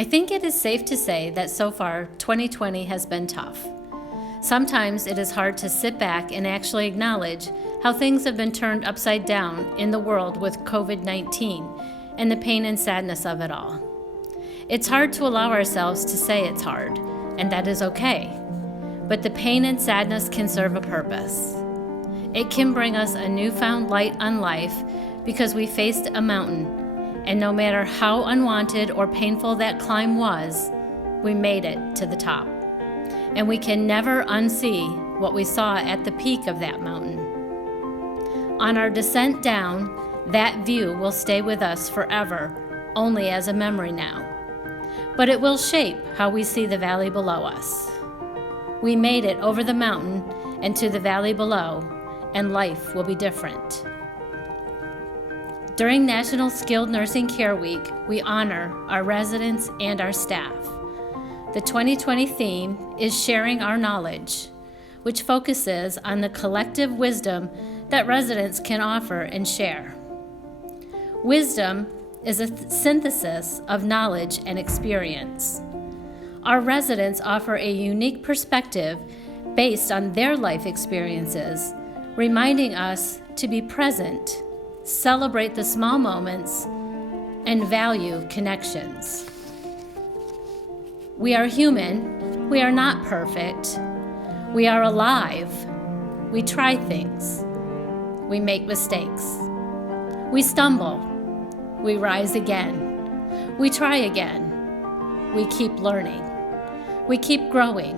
I think it is safe to say that so far, 2020 has been tough. Sometimes it is hard to sit back and actually acknowledge how things have been turned upside down in the world with COVID-19 and the pain and sadness of it all. It's hard to allow ourselves to say it's hard, and that is okay. But the pain and sadness can serve a purpose. It can bring us a newfound light on life because we faced a mountain, and no matter how unwanted or painful that climb was, we made it to the top. And we can never unsee what we saw at the peak of that mountain. On our descent down, that view will stay with us forever, only as a memory now. But it will shape how we see the valley below us. We made it over the mountain and to the valley below, and life will be different. During National Skilled Nursing Care Week, we honor our residents and our staff. The 2020 theme is Sharing Our Knowledge, which focuses on the collective wisdom that residents can offer and share. Wisdom is a synthesis of knowledge and experience. Our residents offer a unique perspective based on their life experiences, reminding us to be present, celebrate the small moments, and value connections. We are human. We are not perfect. We are alive. We try things. We make mistakes. We stumble. We rise again. We try again. We keep learning. We keep growing.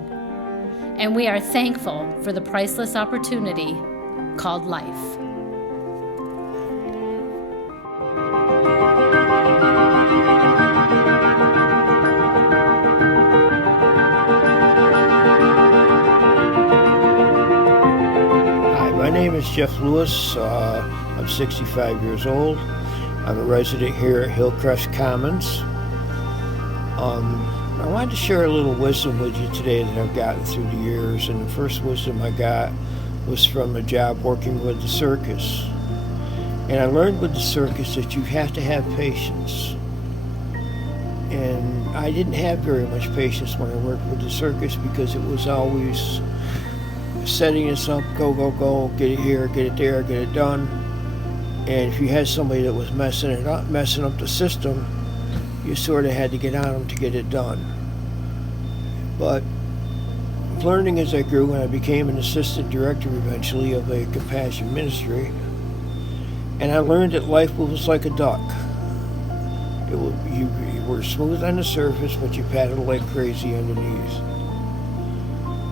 And we are thankful for the priceless opportunity called life. My name is Jeff Lewis. I'm 65 years old. I'm a resident here at Hillcrest Commons. I wanted to share a little wisdom with you today that I've gotten through the years, and the first wisdom I got was from a job working with the circus. And I learned with the circus that you have to have patience. And I didn't have very much patience when I worked with the circus because it was always setting us up, go, go, go, get it here, get it there, get it done. And if you had somebody that was messing up the system, you sort of had to get on them to get it done. But learning as I grew, and I became an assistant director eventually of a compassion ministry, and I learned that life was like a duck. You were smooth on the surface, but you paddled like crazy underneath.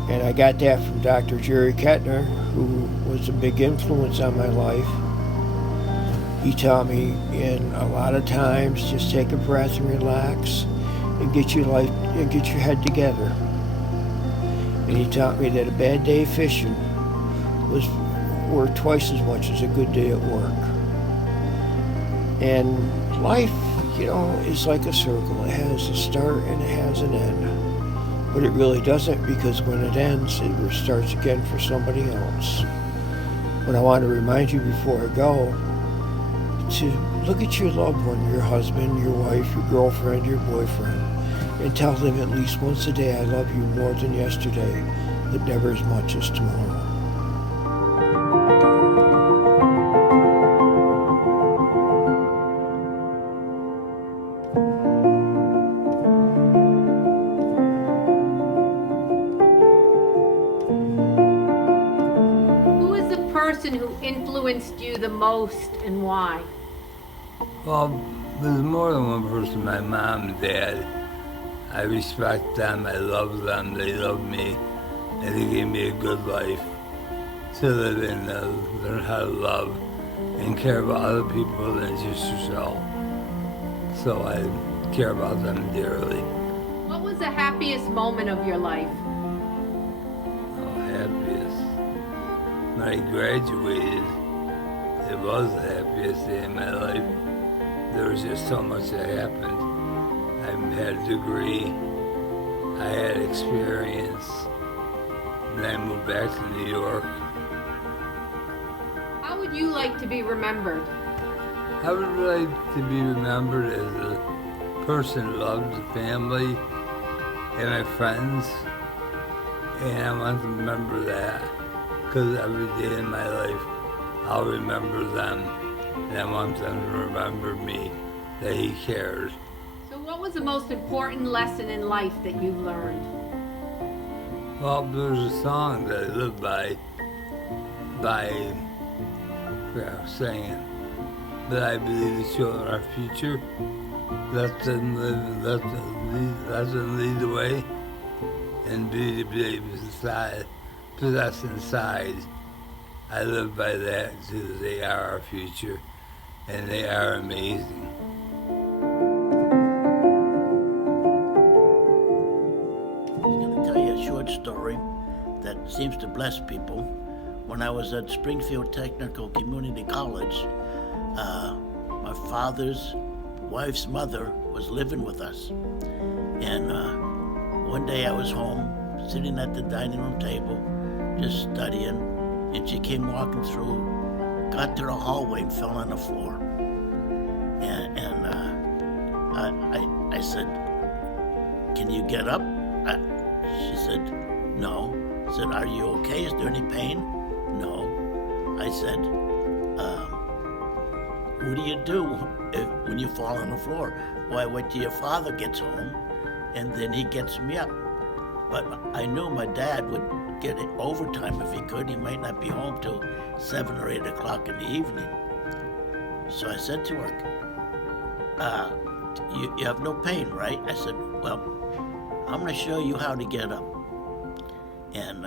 And I got that from Dr. Jerry Kettner, who was a big influence on my life. He taught me in a lot of times just take a breath and relax and get your head together. And he taught me that a bad day fishing was worth twice as much as a good day at work. And life, is like a circle. It has a start and it has an end. But it really doesn't, because when it ends, it starts again for somebody else. But I want to remind you before I go to look at your loved one, your husband, your wife, your girlfriend, your boyfriend, and tell them at least once a day, I love you more than yesterday, but never as much as tomorrow. Who is the person who influenced you the most and why? Well, there's more than one person. My mom and dad. I respect them, I love them, they love me, and they gave me a good life to live in, learn how to love and care about other people than just yourself. So I care about them dearly. What was the happiest moment of your life? Oh, happiest. When I graduated, it was the happiest day in my life. There was just so much that happened. I had a degree, I had experience, and I moved back to New York. How would you like to be remembered? I would like to be remembered as a person who loves the family and my friends, and I want to remember that, because every day in my life I'll remember them, and I want them to remember me, that he cares. So what was the most important lesson in life that you learned? Well, there's a song that I live by saying that I believe the children are our future. Let them lead the way, and be the babies inside, possess inside. I live by that because they are our future, and they are amazing. I'm going to tell you a short story that seems to bless people. When I was at Springfield Technical Community College, my father's wife's mother was living with us. And one day I was home, sitting at the dining room table, just studying, and she came walking through, got to the hallway and fell on the floor. And I said, "Can you get up?" She said, "No." I said, "Are you okay? Is there any pain?" "No." I said, "What do you do when you fall on the floor?" "Well, I wait till your father gets home, and then he gets me up." But I knew my dad would get overtime if he could. He might not be home till 7 or 8 o'clock in the evening. So I said to her, you have no pain, right?" I said, "Well, I'm going to show you how to get up." And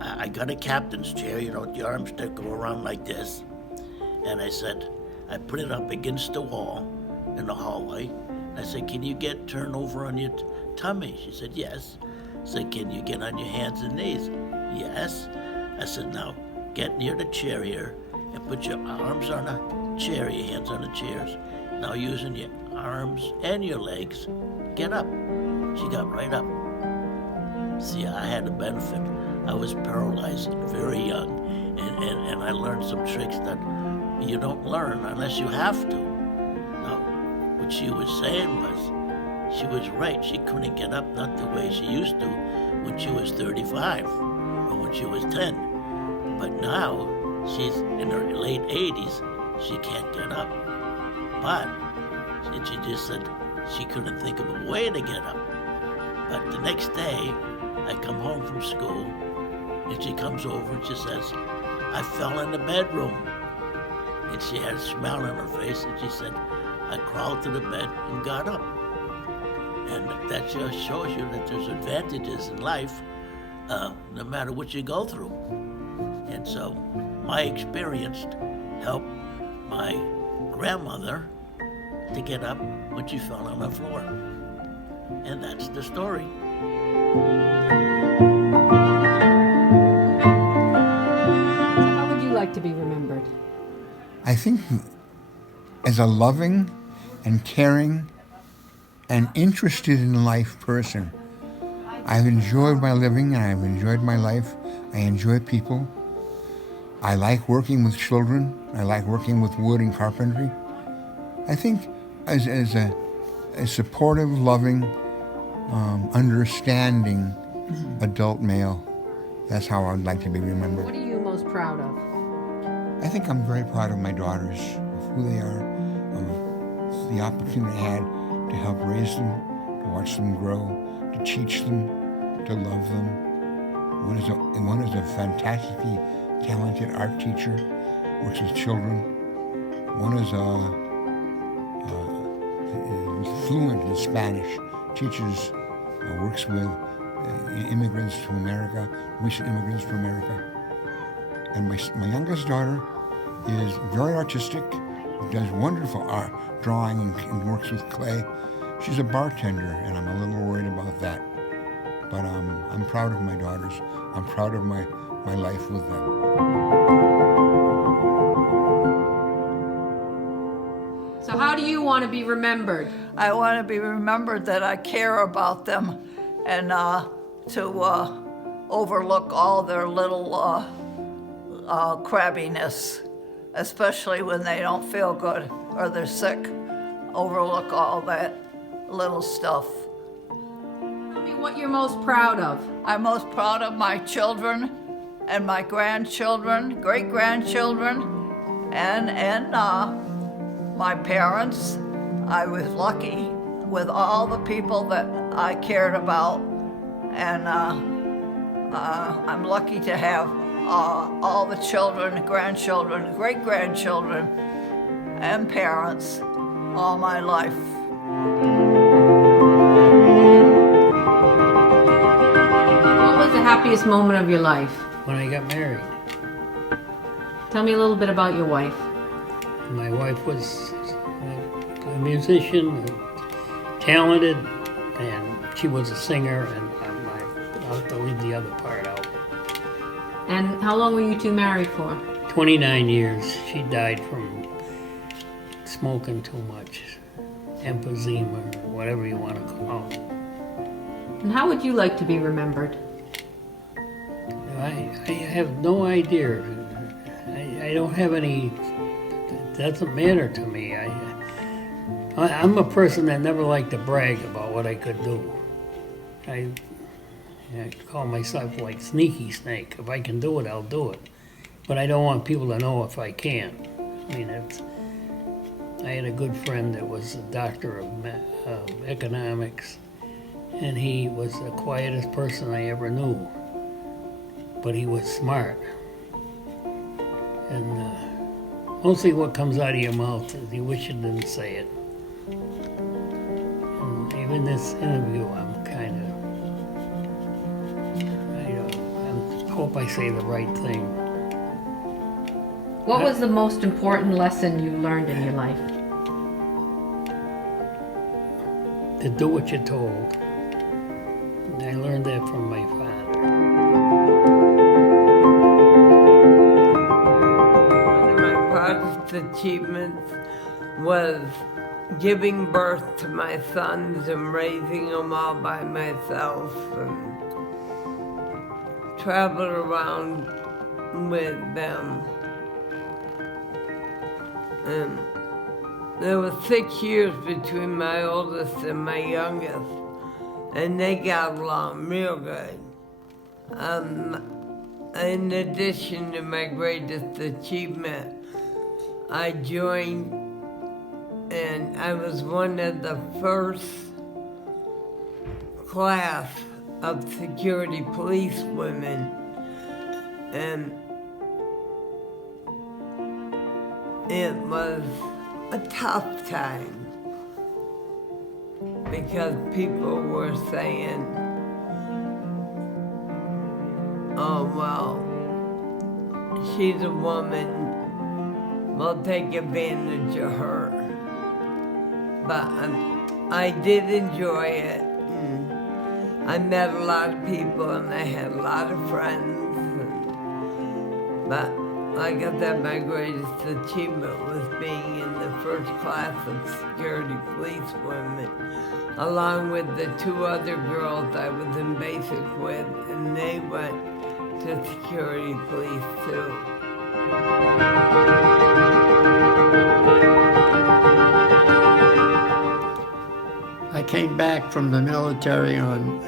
I got a captain's chair, the arms that go around like this. And I said, I put it up against the wall in the hallway. I said, "Can you turn over on your tummy?" She said, "Yes." I said, "Can you get on your hands and knees?" "Yes." I said, "Now get near the chair here and put your arms on a chair, your hands on the chairs. Now using your arms and your legs, get up." She got right up. See, I had a benefit. I was paralyzed very young, and I learned some tricks that you don't learn unless you have to. Now, what she was saying was, she was right. She couldn't get up, not the way she used to when she was 35 or when she was 10. But now, she's in her late 80s, she can't get up. But she just said she couldn't think of a way to get up. But the next day, I come home from school, and she comes over and she says, "I fell in the bedroom." And she had a smile on her face, and she said, "I crawled to the bed and got up." And that just shows you that there's advantages in life, no matter what you go through. And so my experience helped my grandmother to get up when she fell on the floor. And that's the story. So how would you like to be remembered? I think as a loving and caring and interested in life person, I've enjoyed my living and I've enjoyed my life. I enjoy people. I like working with children. I like working with wood and carpentry. I think as a supportive, loving, understanding adult male, that's how I'd like to be remembered. What are you most proud of? I think I'm very proud of my daughters, of who they are, of the opportunity I had to help raise them, to watch them grow, to teach them, to love them. One is a fantastically talented art teacher, works with children. One is fluent in Spanish, teaches, works with immigrants to America, recent immigrants to America. And my youngest daughter is very artistic, does wonderful art, drawing and works with clay. She's a bartender, and I'm a little worried about that. But I'm proud of my daughters. I'm proud of my life with them. So how do you want to be remembered? I want to be remembered that I care about them and to overlook all their little crabbiness, especially when they don't feel good or they're sick. overlook all that little stuff. Tell me what you're most proud of. I'm most proud of my children and my grandchildren, great-grandchildren, and my parents. I was lucky with all the people that I cared about, and I'm lucky to have all the children, grandchildren, great-grandchildren, and parents all my life. What was the happiest moment of your life? When I got married. Tell me a little bit about your wife. My wife was a musician, talented, and she was a singer, and I'll have to leave the other part out. And how long were you two married for? 29 years. She died from smoking too much, emphysema, or whatever you want to call it. And how would you like to be remembered? I have no idea. I don't have any. It doesn't matter to me. I'm a person that never liked to brag about what I could do. I call myself like sneaky snake. If I can do it, I'll do it. But I don't want people to know if I can't. I mean, I had a good friend that was a doctor of economics, and he was the quietest person I ever knew. But he was smart. And mostly what comes out of your mouth is you wish you didn't say it. And even this interview, I'm kind of, I hope I say the right thing. What was the most important lesson you learned in your life? To do what you're told. And I learned that from my father. Achievements was giving birth to my sons and raising them all by myself, and traveled around with them. And there was 6 years between my oldest and my youngest, and they got along real good. In addition to my greatest achievement, I joined, and I was one of the first class of security police women, and it was a tough time because people were saying, oh, well, she's a woman, we'll take advantage of her. But I did enjoy it. I met a lot of people and I had a lot of friends. But like I said, my greatest achievement was being in the first class of security police women, along with the 2 other girls I was in basic with, and they went to security police too. I came back from the military on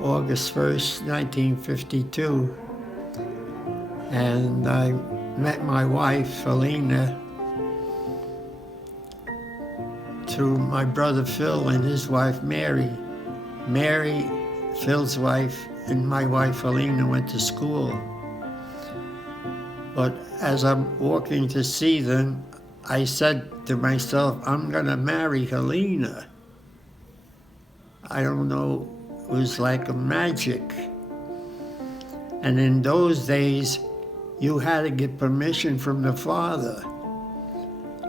August 1st, 1952, and I met my wife, Alina, through my brother Phil and his wife, Mary. Mary, Phil's wife, and my wife, Alina, went to school. But as I'm walking to see them, I said to myself, I'm gonna marry Helena. I don't know, it was like a magic. And in those days, you had to get permission from the father.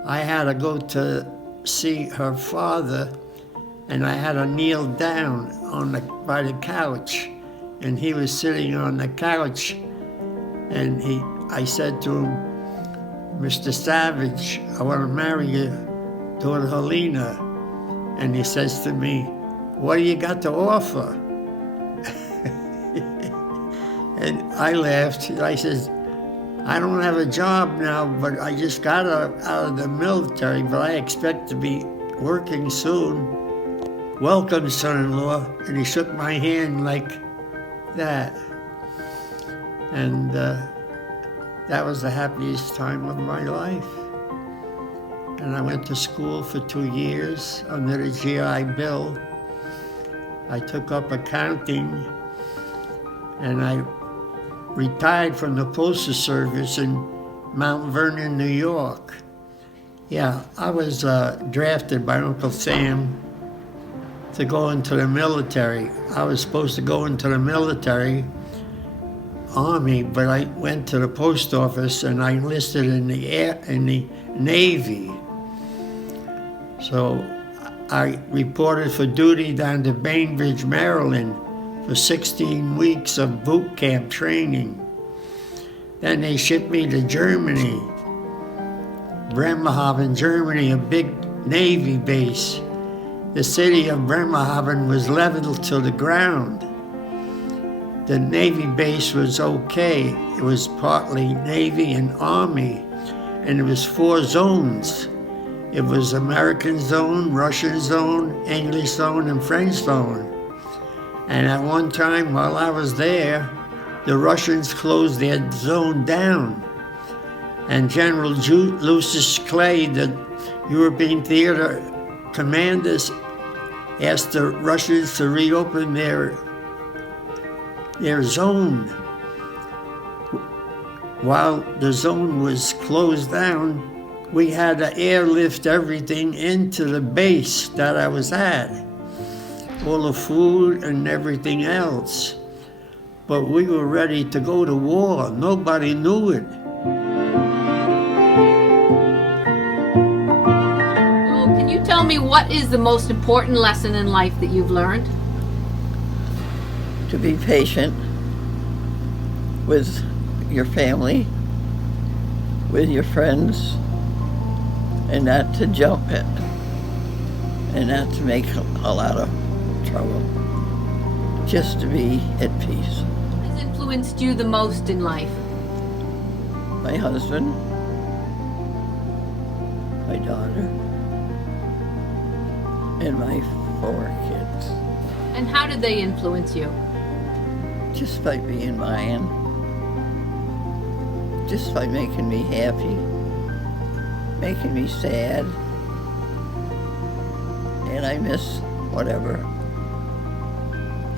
I had to go to see her father, and I had to kneel down by the couch, and he was sitting on the couch, and I said to him, Mr. Savage, I want to marry your daughter Helena. And he says to me, what do you got to offer? And I laughed. I said, I don't have a job now, but I just got out of the military, but I expect to be working soon. Welcome, son-in-law. And he shook my hand like that. And that was the happiest time of my life. And I went to school for 2 years under the GI Bill. I took up accounting, and I retired from the Postal Service in Mount Vernon, New York. Yeah, I was drafted by Uncle Sam to go into the military. I was supposed to go into the military, Army, but I went to the post office and I enlisted in the Navy. So I reported for duty down to Bainbridge, Maryland for 16 weeks of boot camp training. Then they shipped me to Germany, Bremerhaven, Germany, a big Navy base. The city of Bremerhaven was leveled to the ground. The Navy base was okay. It was partly Navy and Army, and it was 4 zones. It was American zone, Russian zone, English zone, and French zone. And at one time while I was there, the Russians closed their zone down. And General Lucius Clay, the European theater commanders, asked the Russians to reopen their zone. While the zone was closed down, we had to airlift everything into the base that I was at, all the food and everything else. But we were ready to go to war. Nobody knew it. Oh, can you tell me what is the most important lesson in life that you've learned? To be patient with your family, with your friends, and not to jump it, and not to make a lot of trouble, just to be at peace. What has influenced you the most in life? My husband, my daughter, and my 4 kids. And how did they influence you? Just by being mine, just by making me happy, making me sad, and I miss whatever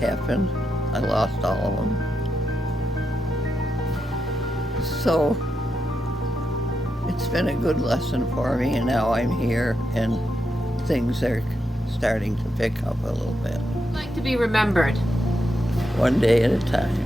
happened. I lost all of them. So it's been a good lesson for me, and now I'm here and things are starting to pick up a little bit. I'd like to be remembered. One day at a time.